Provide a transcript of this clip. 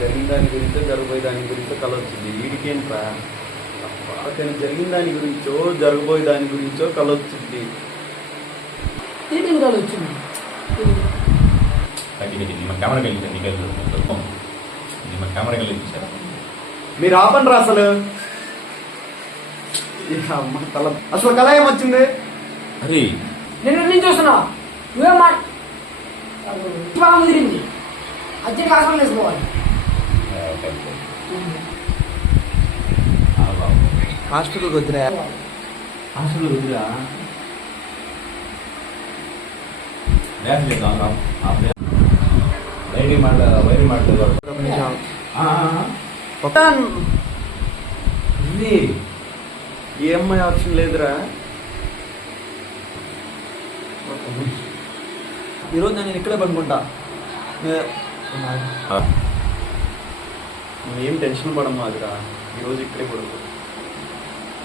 జరిగిన దాని గురించో జరగబోయే దాని గురించో కళ వచ్చింది. వీడికేంట్రా అతను జరిగిన దాని గురించో జరగబోయే దాని గురించో కళ వచ్చింది. కళ వచ్చింది. మీరు ఆపండి రా అసలు. కళ అసలు కళ ఏమొచ్చింది? అది నేను నుంచి చూస్తున్నా నువ్వేం మాట ముదిరింది. అర్జెంట్ హాస్పిటల్ వేసుకోవాలి. హాస్పిటల్కి వద్దురా. హాస్పిటల్ వద్దురా. ఈఎంఐ ఆప్షన్ లేదురా. ఈరోజు నేను ఇక్కడే పడుకుంటా. నువ్వేం టెన్షన్ పడమ్మా అదిరా. ఈరోజు ఇక్కడే పడుకో.